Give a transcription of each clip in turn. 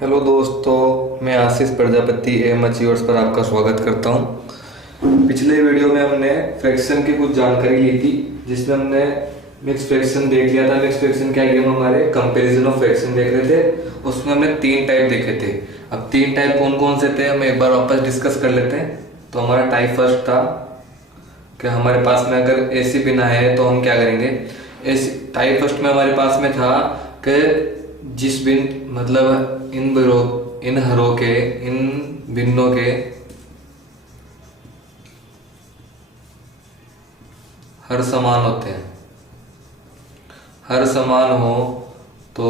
Hello दोस्तों, मैं आशीष Prajapati M achievers पर आपका स्वागत करता हूं। पिछले वीडियो में हमने फ्रैक्शन की कुछ जानकारी ली थी, जिसमें हमने मिक्स फ्रैक्शन देख लिया था। मिक्स फ्रैक्शन क्या है, हम हमारे कंपैरिजन ऑफ फ्रैक्शन देख रहे थे। उसमें हमने 3 टाइप देखे थे। अब 3 टाइप कौन कौन से थे हम एक बार वापस डिस्कस कर लेते हैं। तो हमारा टाइप फर्स्ट था कि हमारे पास में अगर ऐसी बिना है तो हम क्या करेंगे। ऐसी टाइप फर्स्ट में हमारे पास में था कि जिस बिन मतलब इन हरों के इन भिन्नों के हर समान होते हैं। हर समान हो तो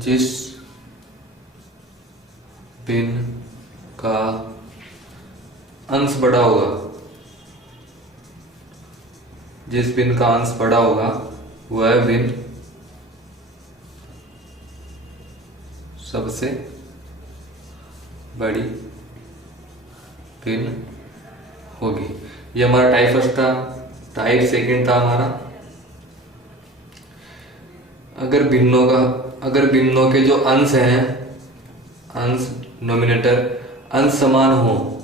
जिस भिन्न का अंश बड़ा होगा, जिस भिन्न का अंश बड़ा होगा वह भिन्न सबसे बड़ी भिन्न होगी। ये हमारा टाइप फर्स्ट था। टाइप सेकंड था हमारा, अगर भिन्नों के जो अंश हैं, अंश नोमिनेटर अंश समान हो,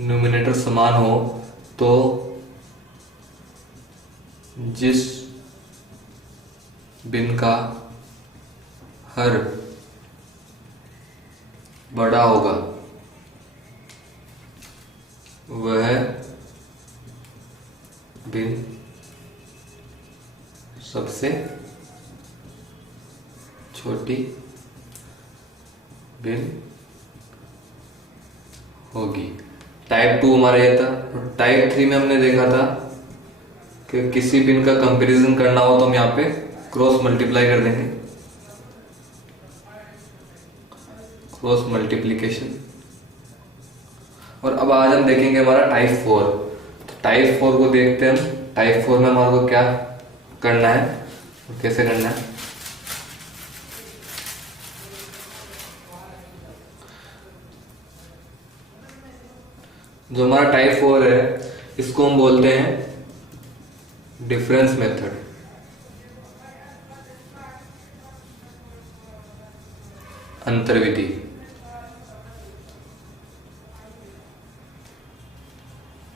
नोमिनेटर समान हो तो जिस भिन्न का हर बड़ा होगा वह भिन्न सबसे छोटी भिन्न होगी। टाइप 2 हमारा यह था। और टाइप 3 में हमने देखा था कि किसी भिन्न का कंपैरिजन करना हो तो हम यहाँ पे क्रॉस मल्टीप्लाई कर देंगे, क्रॉस मल्टीप्लिकेशन। और अब आज हम देखेंगे हमारा टाइप 4। तो टाइप 4 को देखते हैं हम। टाइप 4 में हमारे को क्या करना है और कैसे करना है। जो हमारा टाइप 4 है इसको हम बोलते हैं डिफरेंस मेथड। अंतर्विधि।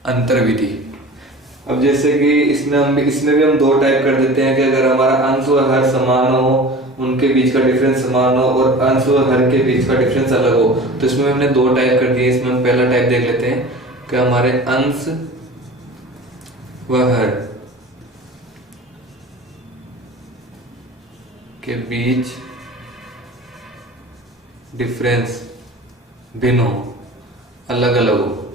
अंतर्विधि। अब जैसे कि इसमें भी हम 2 टाइप कर देते हैं कि अगर हमारा अंश और हर समान हो, उनके बीच का डिफरेंस समान हो, और अंश और हर के बीच का डिफरेंस अलग हो, तो इसमें हमने 2 टाइप कर दिए। इसमें हम पहला टाइप देख लेते हैं कि हमारे अंश व हर के बीच डिफरेंस भिन्न हो, अलग अलग हो,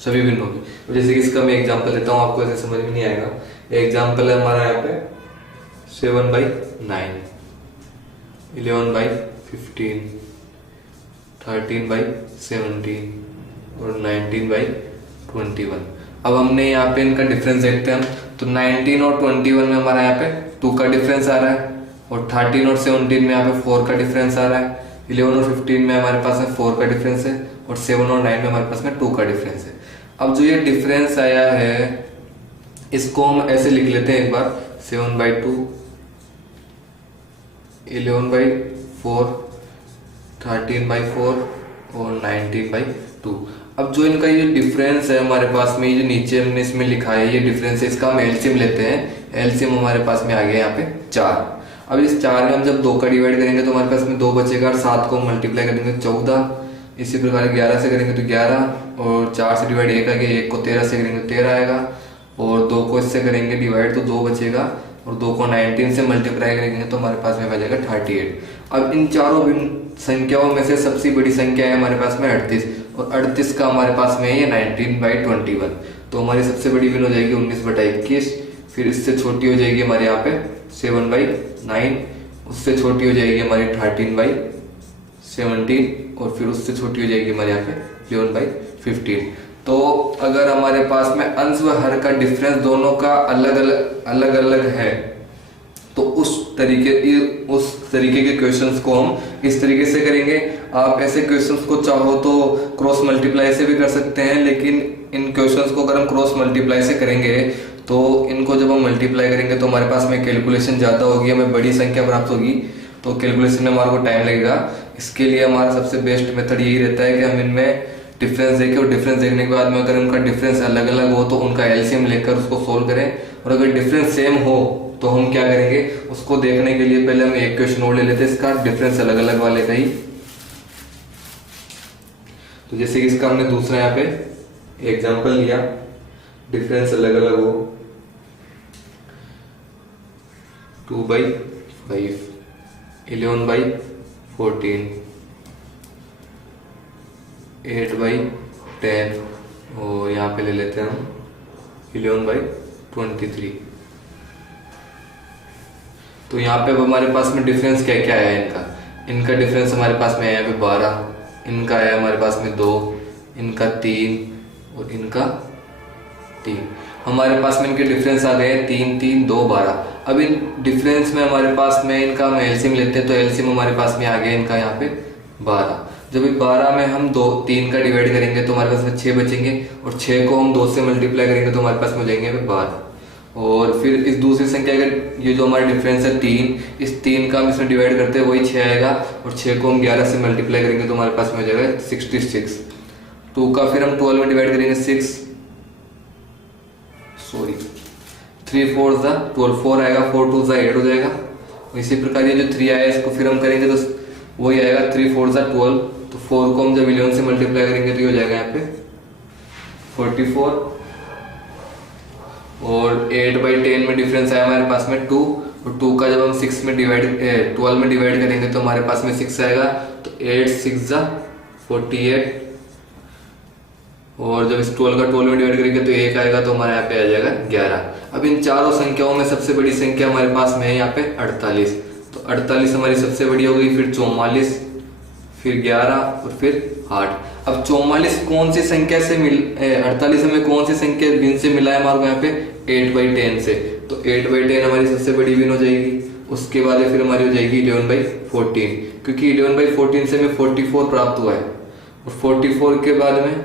सभी भिन्न होगी। जैसे कि इसका मैं एग्जांपल देता हूँ, आपको ऐसे समझ में नहीं आएगा। एग्जांपल है हमारा यहाँ पे 7/9, 11/15, 13/17 और 19/21। अब हमने यहाँ पे इनका डिफरेंस देखते हैं हम। तो 19 और 21 में हमारा यहाँ पे 2 का डिफरेंस आ रहा है, और 13 और 17 में यहाँ पे 4 का डिफरेंस आ रहा है। 11 और 15 में हमारे पास में 4 का डिफरेंस है, और 7 और 9 में हमारे पास में 2 का डिफरेंस है। अब जो ये डिफरेंस आया है इसको हम ऐसे लिख लेते हैं एक बार। 7/2, 11/4, 13/4 और 19/2। अब जो इनका ये डिफरेंस है हमारे पास में, ये जो नीचे हमने इसमें लिखा है ये डिफरेंस है, इसका हम एलसीएम लेते हैं। एलसीएम हमारे पास में आ गया यहाँ पे 4। अब इस 4 में हम जब 2 का डिवाइड करेंगे तो हमारे पास में 2 बचेगा, और 7 को मल्टीप्लाई करेंगे 14। इसी प्रकार 11 से करेंगे तो 11, और 4 से डिवाइड 1 आएगा, 1 को 13 से करेंगे तो 13 आएगा, और 2 को इससे करेंगे डिवाइड तो 2 बचेगा, और 2 को 19 से मल्टीप्लाई करेंगे तो हमारे पास में बचेगा 38। अब इन चारों भिन्न संख्याओं में से सबसे बड़ी संख्या है हमारे पास में 38, और 38 का हमारे पास में है ये 19/21। तो हमारी सबसे बड़ी भिन्न हो जाएगी 19/21। फिर इससे छोटी हो जाएगी हमारे यहाँ पे 7/9, उससे छोटी हो जाएगी हमारी 13/17, और फिर उससे छोटी हो जाएगी हमारे यहाँ पे 11/15। तो अगर हमारे पास में अंश व हर का डिफरेंस दोनों का अलग अलग है तो उस तरीके के क्वेश्चंस को हम इस तरीके से करेंगे। आप ऐसे क्वेश्चंस को चाहो तो क्रॉस मल्टीप्लाई से भी कर सकते हैं, लेकिन इन क्वेश्चंस को अगर हम क्रॉस मल्टीप्लाई से करेंगे तो इनको जब हम मल्टीप्लाई करेंगे तो हमारे पास में कैलकुलेशन ज़्यादा होगी, हमें बड़ी संख्या प्राप्त होगी, तो कैलकुलेशन में हमारे को टाइम लगेगा। इसके लिए हमारा सबसे बेस्ट मेथड यही रहता है कि हम इनमें डिफरेंस देखें, और डिफरेंस देखने के बाद में अगर उनका डिफरेंस अलग अलग हो तो उनका एलसीएम लेकर उसको सोल्व करें, और अगर डिफरेंस सेम हो तो हम क्या करेंगे, उसको देखने के लिए पहले हम एक क्वेश्चन और ले लेते हैं इसका डिफरेंस अलग अलग वाले का ही। तो जैसे कि इसका हमने दूसरा यहाँ पे एग्जांपल लिया, डिफरेंस अलग अलग हो 2/5, 11/14, 8/10, और यहाँ पे ले लेते हैं हम 11/23। तो यहाँ पे अब हमारे पास में डिफरेंस क्या क्या है इनका डिफरेंस हमारे पास में है यहाँ पे 12, इनका है हमारे पास में 2, इनका 3 और इनका 3। हमारे पास में इनके डिफरेंस आ गए 3, 3, 2, 12। अब इन डिफरेंस में हमारे पास में इनका हम एलसीएम लेते हैं, तो एलसीएम हमारे पास में आ गया इनका यहाँ पे 12। जब 12 में हम 3 का डिवाइड करेंगे तो हमारे पास में 6 बचेंगे, और 6 को हम 2 से मल्टीप्लाई करेंगे तो हमारे पास में हो जाएंगे 12। और फिर इस दूसरी संख्या का ये जो हमारा डिफरेंस है 3, इस 3 का हम इसमें डिवाइड करते हैं वही 6 आएगा, और 6 को हम 11 से मल्टीप्लाई करेंगे तो हमारे पास में हो जाएगा 66। 2 का फिर हम 12 में डिवाइड करेंगे 3 4 12, 4 आएगा, 4 2 8 हो जाएगा। इसी प्रकार ये जो 3 आया इसको फिर हम करेंगे तो वही आएगा 3 4 12, तो 4 को हम जब 11 से मल्टीप्लाई करेंगे तो ये हो जाएगा यहाँ पे 44। और 8/10 में डिफरेंस आया हमारे पास में 2, और 2 का जब हम 12 में डिवाइड करेंगे तो हमारे पास में 6 आएगा, तो 8 6 48, और जब इस 12 का 12 में डिवाइड करेंगे तो 1 आएगा, तो हमारे यहाँ पे आ जाएगा 11। अब इन चारों संख्याओं में सबसे बड़ी संख्या हमारे पास में है यहाँ पे 48, तो 48 हमारी सबसे बड़ी हो गई, फिर 44, फिर 11 और फिर 8। अब 44 कौन सी संख्या से 48 हमें कौन सी संख्या भिन्न से मिला है हमारे को यहाँ पे 8/10 से, तो 8/10 हमारी सबसे बड़ी भिन्न हो जाएगी। उसके बाद फिर हमारी हो जाएगी 11/14, क्योंकि 11/14 से हमें 44 प्राप्त हुआ है, और 44 के बाद में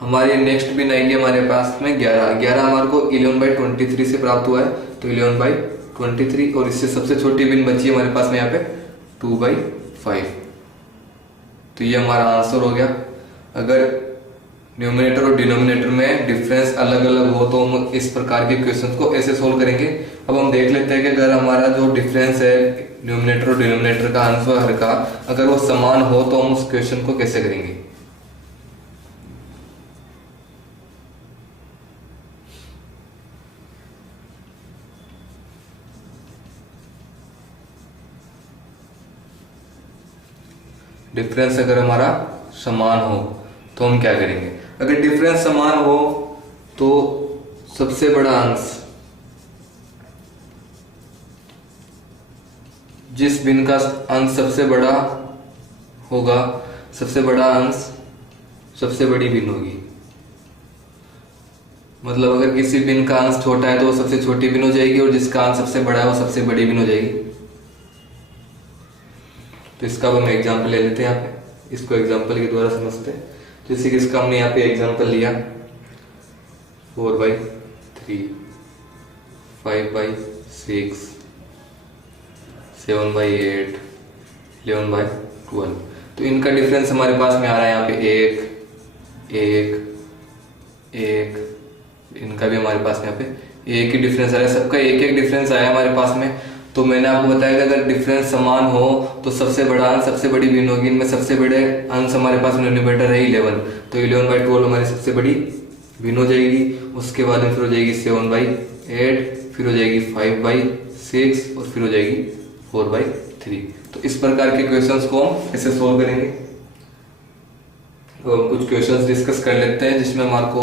हमारी नेक्स्ट बिन आएगी हमारे पास में 11 हमारे को 11/23 से प्राप्त हुआ है, तो 11/23, और इससे सबसे छोटी बिन बची है हमारे पास में यहाँ पे 2/5। तो ये हमारा आंसर हो गया। अगर न्यूमरेटर और डिनोमिनेटर में डिफरेंस अलग अलग हो तो हम इस प्रकार के क्वेश्चंस को ऐसे सोल्व करेंगे। अब हम देख लेते हैं कि अगर हमारा जो डिफरेंस है न्यूमरेटर और डिनोमिनेटर का आंसर का अगर वो समान हो तो हम उस क्वेश्चन को कैसे करेंगे। डिफरेंस अगर हमारा समान हो तो हम क्या करेंगे। अगर डिफरेंस समान हो तो सबसे बड़ा अंश जिस भिन्न का अंश सबसे बड़ा होगा, सबसे बड़ा अंश सबसे बड़ी भिन्न होगी। मतलब अगर किसी भिन्न का अंश छोटा है तो वो सबसे छोटी भिन्न हो जाएगी, और जिसका अंश सबसे बड़ा है वो सबसे बड़ी भिन्न हो जाएगी। तो इसका हम एग्जाम्पल ले लेते हैं यहाँ पे, इसको एग्जाम्पल के द्वारा समझते हैं। जैसे कि इसका हमने यहाँ पे एग्जाम्पल लिया 4/3, 5/6, 7/8, 11/12। तो इनका डिफरेंस हमारे पास में आ रहा है यहाँ पे 1, इनका भी हमारे पास में यहाँ पे एक ही डिफरेंस आ रहा है, सबका एक एक डिफरेंस आया हमारे पास में। तो मैंने आपको बताया कि अगर डिफरेंस समान हो तो सबसे बड़ा अंश सबसे बड़ी भिन्न होगी। इनमें सबसे बड़े अंश हमारे पास न्यूमरेटर है 11, तो 11/12 हमारी सबसे बड़ी भिन्न हो जाएगी। उसके बाद फिर हो जाएगी 7/8, फिर हो जाएगी 5/6 और फिर हो जाएगी 4/3। तो इस प्रकार के क्वेश्चंस को हम ऐसे सोल्व करेंगे। तो कुछ क्वेश्चंस डिस्कस कर लेते हैं जिसमें हमारे को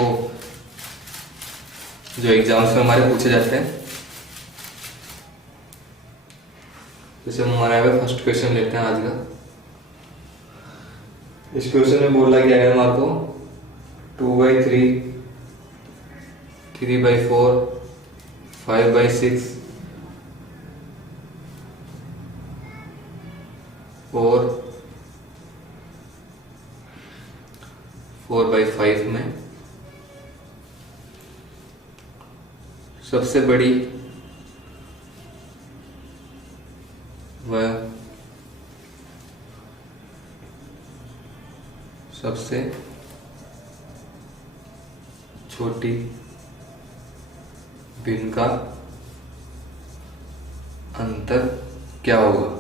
जो एग्जाम्स में हमारे पूछे जाते हैं। जैसे हमारा यहाँ पे फर्स्ट क्वेश्चन लेते हैं आज का। इस क्वेश्चन में बोला गया है हमारे को 2/3, 3/4, 5/6 और 4/5 में सबसे बड़ी व सबसे छोटी भिन्न का अंतर क्या होगा।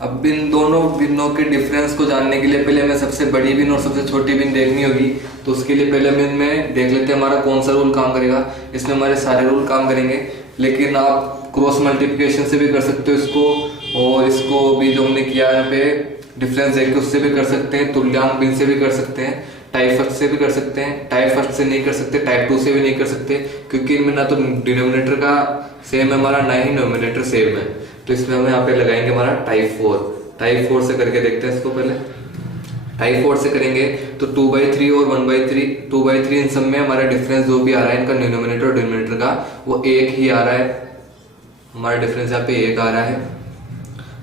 अब इन दोनों भिन्नों के डिफरेंस को जानने के लिए पहले हमें सबसे बड़ी भिन्न और सबसे छोटी भिन्न देखनी होगी। तो उसके लिए पहले हम इनमें देख लेते हैं हमारा कौन सा रूल काम करेगा। इसमें हमारे सारे रूल काम करेंगे, लेकिन आप क्रॉस मल्टीप्लिकेशन से भी कर सकते हो इसको, और इसको भी जो हमने किया यहाँ पे डिफरेंस देख के उससे भी कर सकते हैं, तुल्यांक भिन्न से भी कर सकते हैं, टाइप फर्स्ट से भी कर सकते हैं। टाइप फर्स्ट से नहीं कर सकते, टाइप टू से भी नहीं कर सकते, क्योंकि इनमें ना तो डिनोमिनेटर का सेम है हमारा, ना ही नोमिनेटर सेम है। तो इसमें हम यहाँ पे लगाएंगे हमारा टाइप 4। टाइप 4 से करके देखते हैं इसको। पहले टाइप 4 से करेंगे तो 2/3 और 1/3, 2/3 इन सब में हमारा डिफरेंस जो भी आ रहा है इनका डिनोमिनेटर और डिनोमिनेटर का वो एक ही आ रहा है। हमारा डिफरेंस यहाँ पे एक आ रहा है।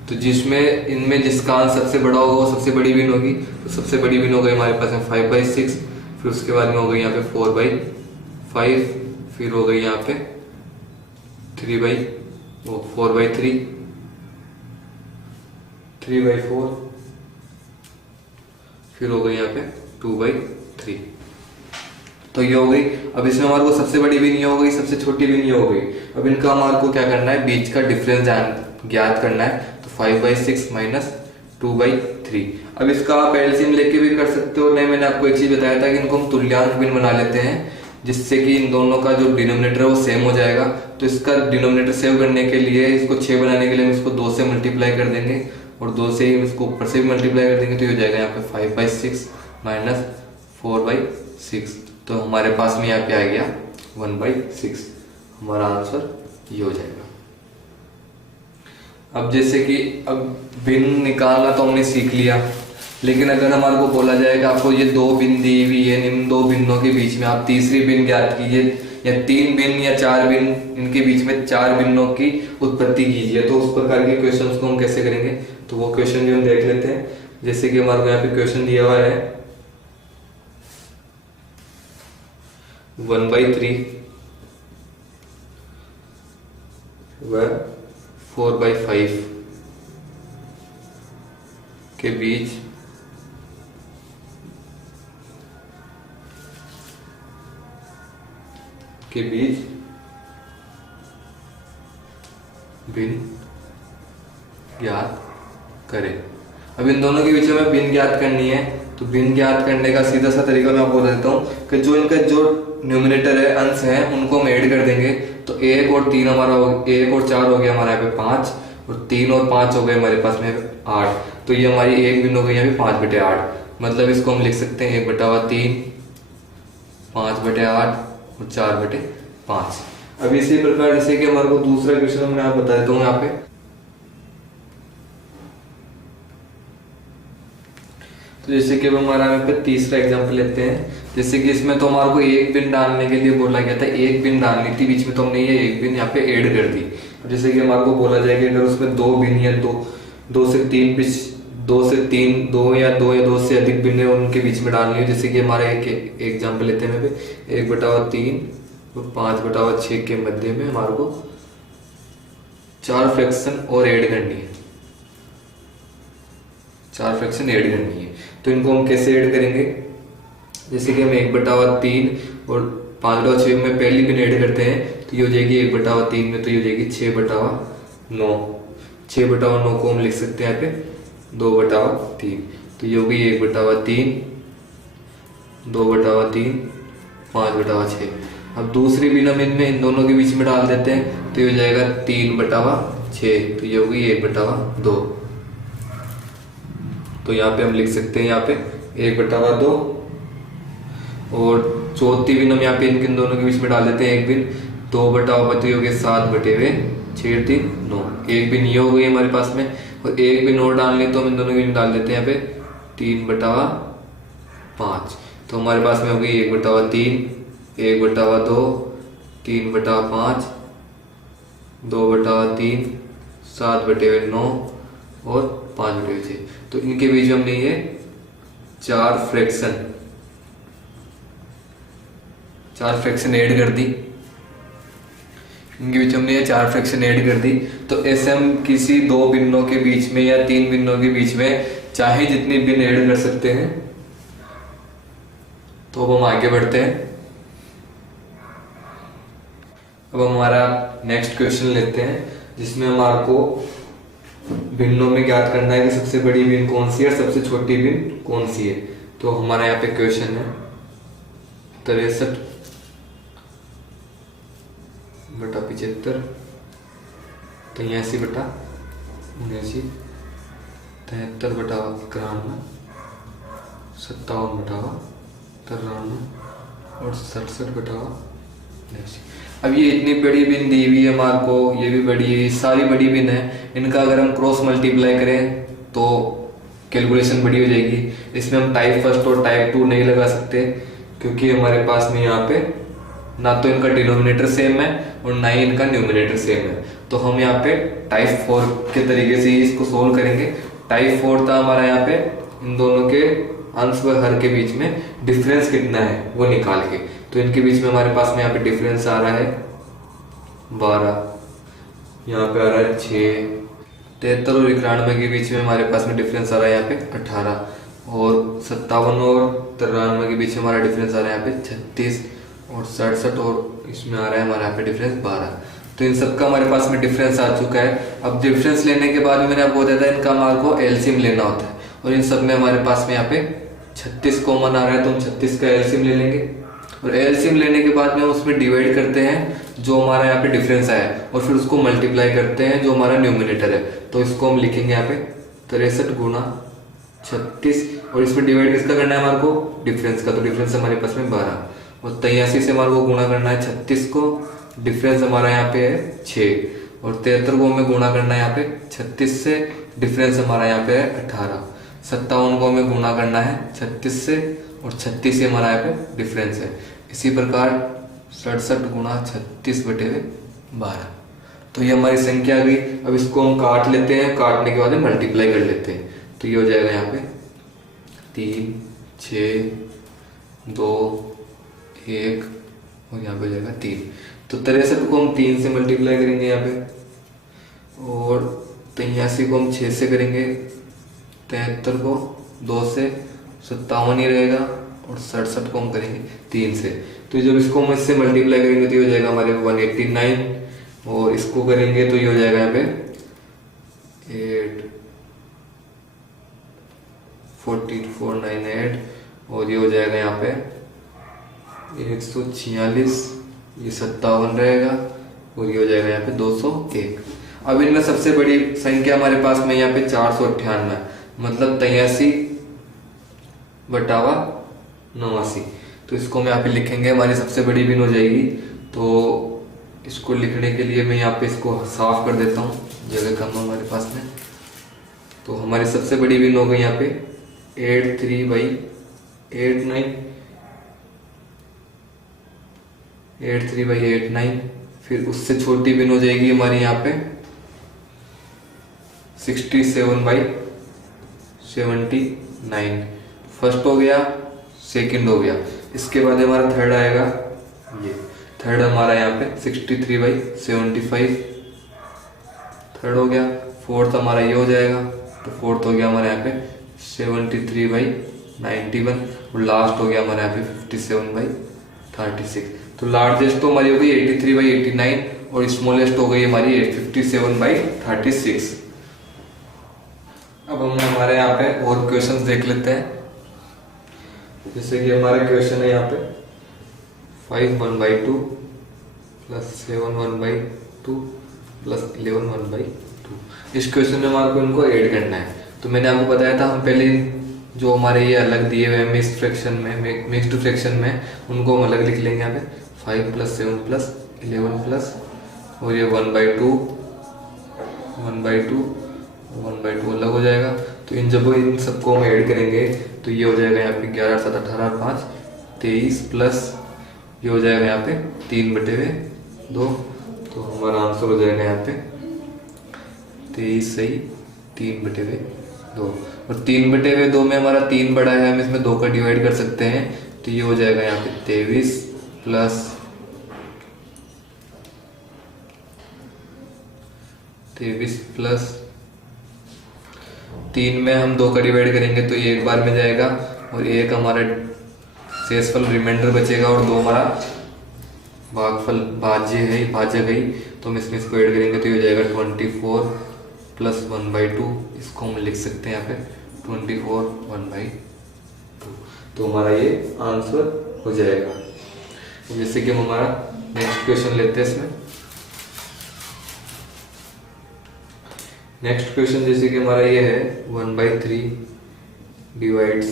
तो जिसमें इनमें जिसका अंश सबसे बड़ा होगा वो सबसे बड़ी भिन्न होगी। तो सबसे बड़ी भिन्न हो गई हमारे पास में 5/6, फिर उसके बाद में हो गई यहाँ पे 4/5, फिर हो गई यहाँ पे 4/3, 3/4, फिर हो गई यहाँ पे 2/3। तो ये हो गई। अब इसमें हमारे को सबसे बड़ी भिन्न हो गई, सबसे छोटी भिन्न हो गई। अब इनका हमारे को क्या करना है, बीच का डिफरेंस ज्ञात करना है। तो 5/6 माइनस 2/3। अब इसका आप एलसीएम लेके भी कर सकते हो, नहीं मैंने आपको एक चीज बताया था कि इनको हम तुल्यांक भिन्न बना लेते हैं, जिससे कि इन दोनों का जो डिनोमिनेटर है वो सेम हो जाएगा। तो इसका डिनोमिनेटर सेव करने के लिए, इसको 6 बनाने के लिए हम इसको 2 से मल्टीप्लाई कर देंगे, और 2 से ही इसको ऊपर से भी मल्टीप्लाई कर देंगे। तो ये हो जाएगा यहाँ पे 5/6 माइनस 4/6। तो हमारे पास में यहाँ पे आ गया 1/6। हमारा आंसर ये हो जाएगा। अब जैसे कि अब भिन्न निकालना तो हमने सीख लिया, लेकिन अगर हमारे को बोला जाए कि आपको ये 2 भिन्न दी हुई है, इन 2 भिन्नों के बीच में आप तीसरी भिन्न ज्ञात कीजिए, या 3 भिन्न या 4 भिन्न, इनके बीच में 4 भिन्नों की उत्पत्ति कीजिए। तो उस प्रकार के क्वेश्चंस को हम कैसे करेंगे, तो वो क्वेश्चन भी हम देख लेते हैं। जैसे कि हमारे को यहाँ पे क्वेश्चन दिया हुआ है 1/3 व 4/5 के बीच भिन्न ज्ञात करें। अब इन दोनों के बीच में भिन्न ज्ञात करनी है, तो भिन्न ज्ञात करने का सीधा सा तरीका मैं आपको बता देता हूँ कि जो इनका जो न्यूमिनेटर है, अंश है, उनको हम ऐड कर देंगे। तो 1 और 3 हमारा 1 और 4 हो गया हमारा यहाँ पे 5, और 3 और 5 हो गए हमारे पास में 8। तो ये हमारी एक भिन्न हो गई यहाँ पे 5/8। मतलब इसको हम लिख सकते हैं 1/3, 5/8 और 4/5। अब इसी प्रकार जैसे कि हमारे को दूसरा क्वेश्चन मैं आप बता देता हूँ यहाँ पे। तो जैसे कि अब हमारा यहाँ पे तीसरा एग्जांपल लेते हैं। जैसे कि इसमें तो हमारे को एक भिन्न डालने के लिए बोला गया था, एक भिन्न डालनी थी, बीच में तो हमने ये एक भिन्न यहाँ पे ऐड कर दी। जैसे कि हमारे को बोला जाए कि अगर उसमें 2 भिन्न या 2 से 3 बीच 2 से 3 2 या 2 से अधिक भिन्न उनके बीच में डालनी है। जैसे कि हमारे एक एग्जाम्पल लेते हैं 1/3 और 5/6 के मध्य में हमारे को 4 फ्रैक्शन और ऐड करनी है, 4 फ्रैक्शन ऐड करनी है। तो इनको हम कैसे ऐड करेंगे, जैसे कि हम 1/3 और 5/6 में पहली भिन्न ऐड करते हैं, तो ये हो जाएगी 1/3 में, तो ये हो जाएगी 6/9। 6/9 को हम लिख सकते हैं यहाँ पे 2/3। तो ये होगी 1/3, 2/3, 5/6। अब दूसरी भिन्न हम इनमें इन दोनों के बीच में डाल देते हैं, तो ये हो जाएगा 3/6। तो ये होगी 1/2। तो यहाँ पे हम लिख सकते हैं यहाँ पे 1/2, और चौथी भिन्न हम यहाँ पे इनके दोनों के बीच में डाल देते हैं एक भिन्न, 2/5 हो गया 7/6 3 9। एक भिन्न ये हो गई हमारे पास में, और एक भिन्न और डालनी तो हम इन दोनों के बीच डाल देते हैं यहाँ पे 3/5। तो हमारे पास में हो गई 1/3, 1/2, 3/5, 2/3, 7/9 और 5/6। तो इनके बीच हमने ये 4 4 फ्रैक्शन ऐड कर दी, इनके बीच हमने ये 4 फ्रैक्शन ऐड कर दी। तो ऐसे हम किसी 2 भिन्नों के बीच में या 3 भिन्नों के बीच में चाहे जितनी भिन्न ऐड कर सकते हैं। तो अब हम आगे बढ़ते हैं। अब हमारा नेक्स्ट क्वेश्चन लेते हैं, जिसमें हमारे को भिन्नों में ज्ञात करना है कि सबसे बड़ी भिन्न कौन सी है और सबसे छोटी भिन्न कौन सी है। तो हमारा यहाँ पे क्वेश्चन है 63 बटा 75, 83 बटा 79, 73 बटा 91, 57 बटा 93 और 67 बटा 79। अब ये इतनी बड़ी भिन्न दी हुई है हमारे को, ये भी बड़ी है, सारी बड़ी भिन्न है। इनका अगर हम क्रॉस मल्टीप्लाई करें तो कैलकुलेशन बड़ी हो जाएगी। इसमें हम टाइप फर्स्ट और टाइप 2 नहीं लगा सकते, क्योंकि हमारे पास में यहाँ पे ना तो इनका डिनोमिनेटर सेम है और ना ही इनका न्यूमिनेटर सेम है। तो हम यहाँ पे टाइप 4 के तरीके से ही इसको सोल्व करेंगे। टाइप 4 था हमारा यहाँ पे इन दोनों के अंश व हर के बीच में डिफरेंस कितना है वो निकाल के। तो इनके बीच में हमारे पास में यहाँ पे डिफरेंस आ रहा है 12, यहाँ पे आ रहा है 6, 73 और 91 के बीच में हमारे पास में डिफरेंस आ रहा है यहाँ पे 18, और 57 और 93 के बीच में हमारा डिफरेंस आ रहा है यहाँ पे 36, और 67 और इसमें आ रहा है हमारे यहाँ पे डिफरेंस 12। तो इन सबका हमारे पास में डिफरेंस आ चुका है। अब डिफरेंस लेने के बाद में मैंने आपको बताया था इनका हमारे को एलसीएम लेना होता है, और इन सब में हमारे पास में यहाँ पे 36 कॉमन आ रहा है, तो हम 36 का एलसीएम ले लेंगे। और एलसीएम लेने के बाद में उसमें डिवाइड करते हैं जो हमारा यहाँ पे डिफरेंस आया है, और फिर उसको मल्टीप्लाई करते हैं जो हमारा न्यूमिनेटर है। तो इसको हम लिखेंगे यहाँ पे 63 गुना 36, और इसमें डिवाइड किसका करना है हमारे को, डिफरेंस का। तो डिफरेंस हमारे पास में 12, और 83 से हमारे को गुणा करना है 36 को, डिफरेंस हमारा यहाँ पे है 6, और 73 को हमें गुणा करना है यहाँ पे 36 से, डिफरेंस हमारा यहाँ पे है 18, 57 को हमें गुणा करना है 36 से, और 36 से हमारा यहाँ पे डिफरेंस है। इसी प्रकार 67 गुणा 36 बटे 12। तो ये हमारी संख्या आ गई। अब इसको हम काट लेते हैं, काटने के बाद हम मल्टीप्लाई कर लेते हैं। तो ये हो जाएगा यहाँ पे 3, 6, 2, 1, और यहाँ पे हो जाएगा 3। तो 63 को हम 3 से मल्टीप्लाई करेंगे यहाँ पे, और 83 को हम 6 से करेंगे, 73 को 2 से, 57 ही रहेगा, और 67 को हम करेंगे 3 से। तो जब इसको हम इससे मल्टीप्लाई करेंगे तो ये हो जाएगा हमारे 189, और इसको करेंगे तो ये हो जाएगा यहाँ पे 84498, और ये हो जाएगा यहाँ पे 146, ये 57 रहेगा, और ये हो जाएगा यहाँ पे 201। अब इनमें सबसे बड़ी संख्या हमारे पास में यहाँ पे 498, मतलब 83 बटावा 89। तो इसको हम यहाँ पे लिखेंगे, हमारी सबसे बड़ी भिन्न हो जाएगी। तो इसको लिखने के लिए मैं यहाँ पे इसको साफ कर देता हूँ, जगह कम है हमारे पास में। तो हमारी सबसे बड़ी भिन्न हो गई यहाँ पे 83/89, फिर उससे छोटी भिन्न हो जाएगी हमारी यहाँ पे 67/79। फर्स्ट हो गया, सेकंड हो गया, इसके बाद हमारा थर्ड आएगा, ये थर्ड हमारा यहाँ पे 63/75 थर्ड हो गया। फोर्थ हमारा ये हो जाएगा, तो फोर्थ हो गया हमारे यहाँ पे 73/91, और लास्ट हो गया हमारे यहाँ पे 57/36। तो लार्जेस्ट तो हमारी हो गई 83/89, और स्मॉलेस्ट हो गई हमारी 57/36। अब हम हमारे यहाँ पे और क्वेश्चंस देख लेते हैं। जैसे कि हमारा क्वेश्चन है यहाँ पे 5/1/2 प्लस 7/1/2 प्लस 11/2। इस क्वेश्चन में हमारे को इनको ऐड करना है। तो मैंने आपको बताया था, हम पहले जो हमारे ये अलग दिए हुए हैं मिक्स्ड फ्रैक्शन में उनको हम अलग लिख लेंगे यहाँ पे 5 + 7 + 11 प्लस, और ये 1/2 अलग हो जाएगा। तो जब इन सबको हम ऐड करेंगे तो ये हो जाएगा यहाँ पे 11 7 18 5 23 प्लस ये हो जाएगा यहाँ पे 3/2। तो हमारा आंसर हो जाएगा यहाँ पे 23 सही 3/2। और 3/2 में हमारा 3 बड़ा है, हम इसमें 2 का डिवाइड कर सकते हैं। तो ये हो जाएगा यहाँ पे 23 प्लस 23 प्लस 3 में हम 2 का डिवाइड करेंगे तो ये एक बार में जाएगा और एक हमारा शेषफल रिमाइंडर बचेगा और 2 हमारा भागफल भाज्य है, भाज्य गई, तो हम इसमें इसको ऐड करेंगे तो ये हो जाएगा 24 प्लस 1/2। इसको हम लिख सकते हैं यहाँ पे 24 1/2। तो हमारा ये आंसर हो जाएगा। जैसे कि हम हमारा नेक्स्ट क्वेश्चन लेते हैं इसमें। नेक्स्ट क्वेश्चन जैसे कि हमारा ये है 1/3 divides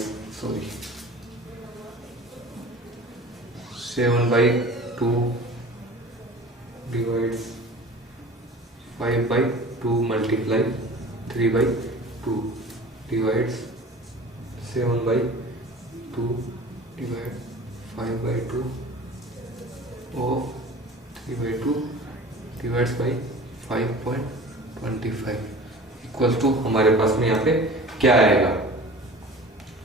7/2 divides 5/2 multiply 3/2 divides 7/2 divide 5/2 of 3/2 divides by 5.25 equal to हमारे पास में यहाँ पे क्या आएगा।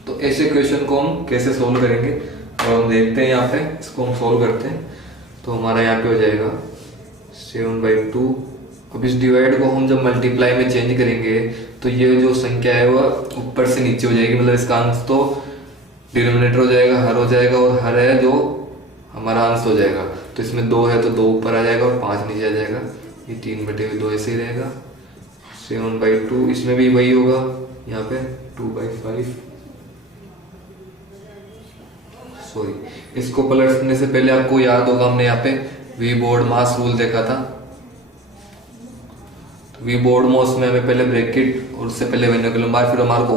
तो ऐसे क्वेश्चन को हम कैसे सोल्व करेंगे और हम देखते हैं यहाँ पे इसको हम सोल्व करते हैं। तो हमारा यहाँ पे हो जाएगा 7/2। अब इस डिवाइड को हम जब मल्टीप्लाई में चेंज करेंगे तो ये जो संख्या है वह ऊपर से नीचे हो जाएगी, मतलब इसका अंश तो डिनोमिनेटर हो जाएगा, हर हो जाएगा, और हर है जो हमारा अंश हो जाएगा। तो इसमें 2 है तो 2 ऊपर आ जाएगा और 5 नीचे आ जाएगा। ये 3/2 ऐसे ही रहेगा। 7/2 इसमें भी वही होगा, यहाँ पे 2/5। सॉरी, इसको पलटने से पहले आपको याद होगा हमने यहाँ पे वी बोर्ड मास रूल देखा था। तो वी बोर्ड मास में हमें पहले ब्रैकेट और उससे पहले वेरिएबल बार, फिर हमारे को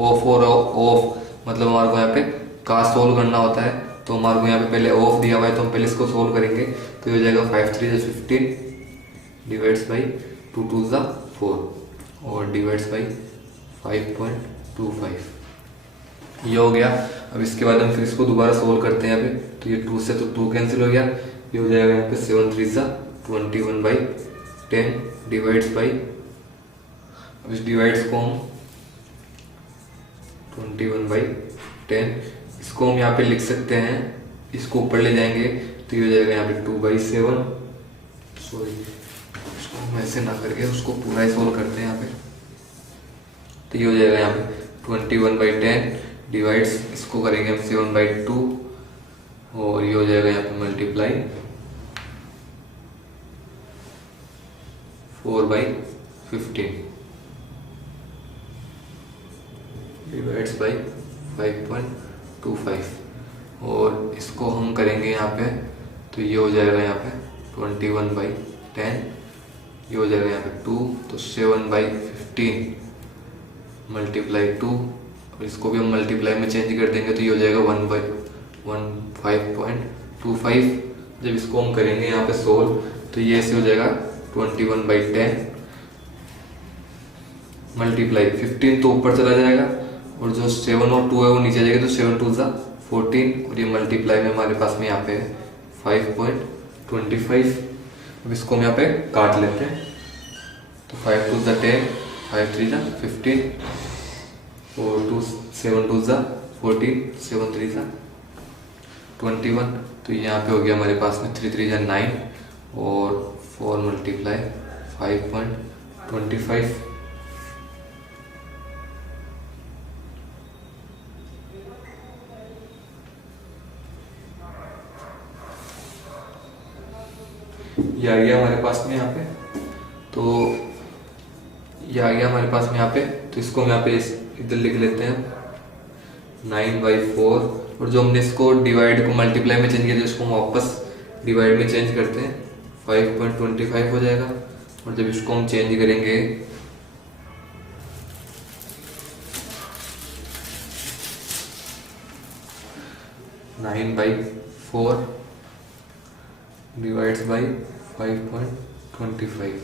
ऑफ और ऑफ, मतलब हमारे को यहाँ पे का सोल्व करना होता है। तो हमारे को यहाँ पे पहले ऑफ दिया हुआ है तो हम पहले इसको सोल्व करेंगे। तो ये हो जाएगा 5 3 15 डिवाइड्स बाई 2 2 4 और डिवाइड्स बाई 5.25। ये हो गया। अब इसके बाद हम फिर इसको दोबारा सोल्व करते हैं यहाँ पे। तो ये 2 से तो 2 कैंसिल हो गया। ये हो जाएगा यहाँ पे 7 3 21/10 डिवाइड्स बाई, अब इस डिवाइड्स को हम 21/10 इसको हम यहाँ पे लिख सकते हैं, इसको ऊपर ले जाएंगे तो ये हो जाएगा यहाँ पे 2/7। सॉरी, इसको हम ऐसे ना करके उसको पूरा ही सोल्व करते हैं यहाँ पे। तो ये हो जाएगा यहाँ पे 21/10 डिवाइड्स, इसको करेंगे हम 7/2 और ये हो जाएगा यहाँ पे मल्टीप्लाई 4/15 डिवाइड्स बाई 5.25 और इसको हम करेंगे यहाँ पे। तो ये हो जाएगा यहाँ पे 21/10, ये हो जाएगा यहाँ पे 2, तो 7/15 मल्टीप्लाई 2 और इसको भी हम मल्टीप्लाई में चेंज कर देंगे तो ये हो जाएगा 5.25। जब इसको हम करेंगे यहाँ पे सोल्व तो ये ऐसे हो जाएगा 21/10 मल्टीप्लाई 15 तो ऊपर चला जाएगा और जो 7 और 2 है वो नीचे आ जाएगा। तो 7 2 14 और ये मल्टीप्लाई में हमारे पास में यहाँ पे 5.25। अब इसको हम यहाँ पे काट लेते हैं। तो 5 2 10, 5 3 15 और 7 2 14, 7 3 21। तो यहाँ पे हो गया हमारे पास में 3 3 9 और 4 मल्टीप्लाई 5.25। ये आ गया हमारे पास में यहाँ पे। तो ये आ गया हमारे पास में यहाँ पे। तो इसको हम यहाँ पे इधर लिख लेते हैं 9/4 और जो हमने इसको डिवाइड को मल्टीप्लाई में चेंज किया तो इसको हम वापस डिवाइड में चेंज करते हैं 5.25 हो जाएगा। और जब इसको हम चेंज करेंगे नाइन बाई 4 डिवाइड्स बाई 5.25,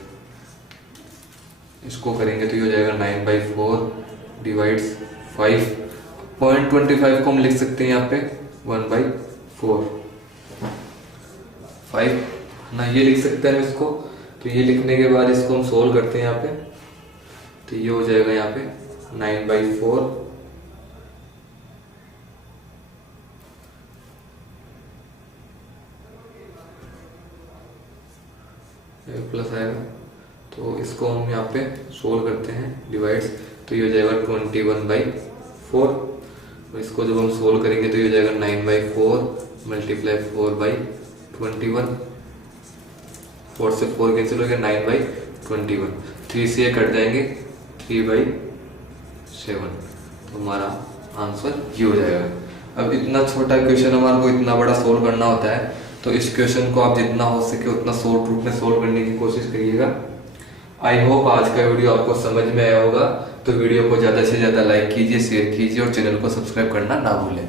इसको करेंगे तो ये हो जाएगा 9/4 डिवाइड्स 5.25 को हम लिख सकते हैं यहाँ पे 1/4 5 ना, ये लिख सकते हैं इसको। तो ये लिखने के बाद इसको हम सोल्व करते हैं यहाँ पे। तो ये हो जाएगा यहाँ पे 9/4 9 प्लस आएगा। तो इसको हम यहाँ पे सोल्व करते हैं डिवाइड्स, तो ये हो जाएगा 21/4। और इसको जब हम सोल्व करेंगे तो ये हो जाएगा 9/4 मल्टीप्लाई 4/21। 4 से 4 कैंसिल हो गया, 9/21। 3 से ये कट जाएंगे, 3/7। तो हमारा आंसर ये हो जाएगा। अब इतना छोटा क्वेश्चन हमारे को इतना बड़ा सोल्व करना होता है, तो इस क्वेश्चन को आप जितना हो सके उतना शॉर्ट रूप में सोल्व करने की कोशिश करिएगा। आई होप आज का वीडियो आपको समझ में आया होगा। तो वीडियो को ज़्यादा से ज़्यादा लाइक कीजिए, शेयर कीजिए और चैनल को सब्सक्राइब करना ना भूलें।